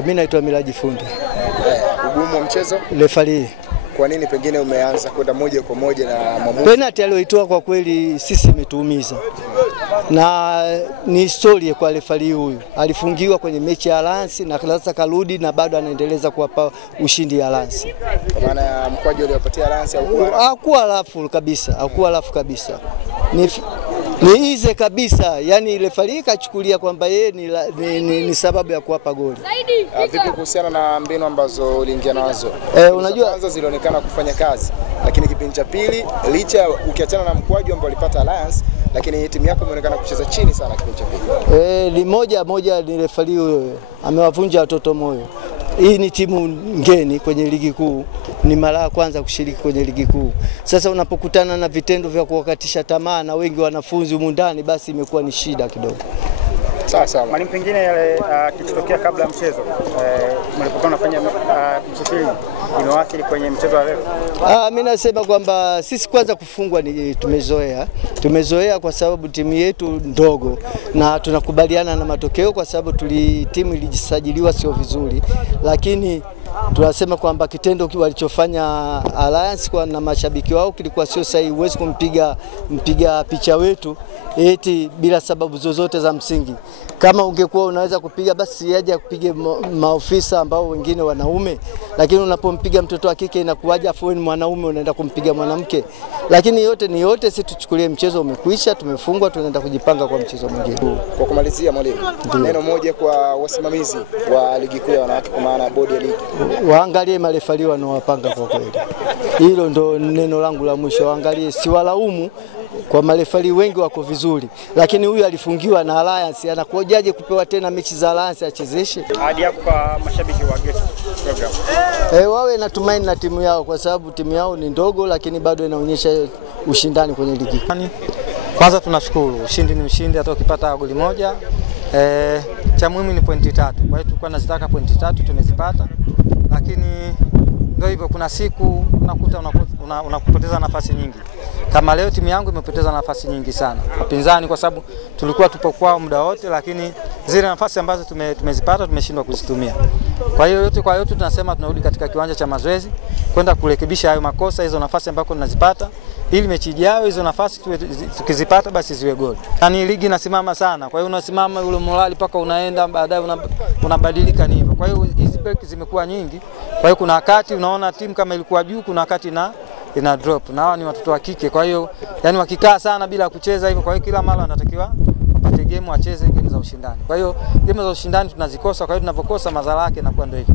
Mimi naitwa Miraji Fundi. Ugumu wa mchezo? Refari. Kwa nini pengine umeanza kwenda moja kwa moja na mwamuzi? Penalty aliyoitoa kwa kweli sisi imetuumiza. Na ni historia kwa refari huyu. Alifungiwa kwenye mechi ya Alliance na sasa karudi na bado anaendeleza kuwapa ushindi ya Alliance. Kwa maana ya mkwaju aliyopatia Alliance hakuwa rafu kabisa, hakuwa rafu kabisa. Ni ize kabisa, yani refari kachukulia kwamba yeye ni sababu ya kuwapa goli. Vipi kuhusiana na mbinu ambazo uliingia nazo? Unajua kwanza zilionekana kufanya kazi, lakini kipindi cha pili licha ukiachana na mkwaju ambao alipata Alliance, lakini timu yako imeonekana kucheza chini sana kipindi cha pili. Ni moja ni refari huyo amewavunja watoto moyo. Hii ni timu ngeni kwenye ligi kuu, ni mara ya kwanza kushiriki kwenye ligi kuu. Sasa unapokutana na vitendo vya kuwakatisha tamaa na wengi wanafunzi humu ndani, basi imekuwa ni shida kidogo. Sawa. Mwalimu, pengine yale kitokea kabla mchezo mlipokuwa mnafanya msafiri imewaathiri kwenye mchezo wa leo? Mimi nasema kwamba sisi kwanza kufungwa ni tumezoea kwa sababu timu yetu ndogo na tunakubaliana na matokeo kwa sababu timu ilijisajiliwa sio vizuri, lakini tunasema kwamba kitendo walichofanya Alliance kwa na mashabiki wao kilikuwa sio sahihi. Huwezi kumpiga picha wetu eti bila sababu zozote za msingi. Kama ungekuwa unaweza kupiga basi aje kupige maofisa ambao wengine wanaume, lakini unapompiga mtoto wa kike inakuwaje afu wewe ni mwanaume unaenda kumpiga mwanamke? Lakini yote sisi tuchukulie mchezo umekwisha, tumefungwa, tunaenda kujipanga kwa mchezo mwingine. Kwa kumalizia mwalimu, neno moja kwa wasimamizi wa ligi kuu ya wanawake kwa maana bodi ya ligi. Waangalie marefari wanaowapanga kwa kweli. Hilo ndo neno langu la mwisho, waangalie, si walaumu kwa marefari wengi wako vizuri, lakini huyu alifungiwa na Alliance, anakujaje kupewa tena mechi za Alliance achezeshe? Hadi hapo kwa mashabiki wa Geto program. Wawe na tumaini na timu yao kwa sababu timu yao ni ndogo lakini bado inaonyesha ushindani kwenye ligi. Kwanza tunashukuru, ushindi ni ushindi hata ukipata goli moja. Cha muhimu ni pointi 3. Kwa hiyo tulikuwa tunazitaka pointi 3 tumezipata. Lakini ndio hivyo, kuna siku unakuta unapoteza nafasi nyingi. Kama leo timu yangu imepoteza nafasi nyingi sana wapinzani kwa sababu tulikuwa tupo kwao muda wote, lakini zile nafasi ambazo tumezipata tumeshindwa kuzitumia. Kwa hiyo yote tunasema tunarudi katika kiwanja cha mazoezi kwenda kurekebisha hayo makosa, hizo nafasi ambako tunazipata, ili mechi ijayo hizo nafasi tukizipata basi ziwe goli. Yaani ligi inasimama sana, kwa hiyo unasimama ule morali paka unaenda baadaye unabadilika ni hivyo. Kwa hiyo hizi break zimekuwa nyingi. Kwa hiyo kuna wakati unaona timu kama ilikuwa juu, kuna wakati ina drop. Na hawa ni watoto wa kike. Kwa hiyo yani wakikaa sana bila kucheza hivyo, kwa hiyo kila mara wanatakiwa wapate game wacheze game za ushindani. Kwa hiyo game za ushindani tunazikosa, kwa hiyo tunapokosa madhara yake inakuwa ndio hivyo.